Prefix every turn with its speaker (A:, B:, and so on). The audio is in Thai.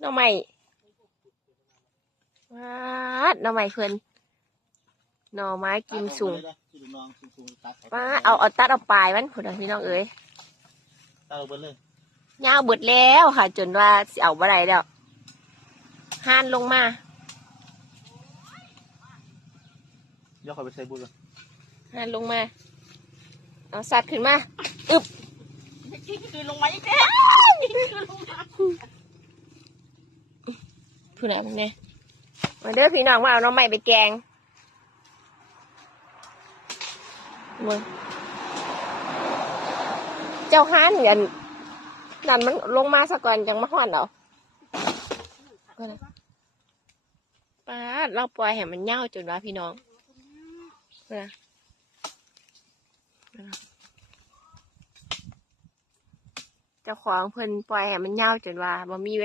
A: หน่อไม้วาดหน่อไม้เพิ่นหน่อไม้กิมสูง
B: กิมน้องสูงๆตัด
A: ป้าเอาเอาตัดเอาปลายมันพุ่นน่ะพี่น้องเอ้ย
B: ตัดเอาไปเลย
A: ยาวเบิดแล้วค่ะ จนว่าสิเอาบ่ได้แล้วห่านลงมา
B: เดี๋ยวคอยไปใช้บุญเลย
A: ห่านลงมา เอาสัตว์ขึ้นมา
C: คือลงมาอีกแล้ว
A: ผู้ใดพวกนี้มาเด้อพี่น้องมาเอาหน้องใหม่ไปแกงมึงเจ้าห้านเงินนั่นมันลงมาสะก่อนจังมาห่อนเอาป้าดเราปล่อยให้มันเน่าจนว่าพี่น้องนะเจ้าของเพิ่นปล่อยให้มันเน่าจนว่าบ่มีเว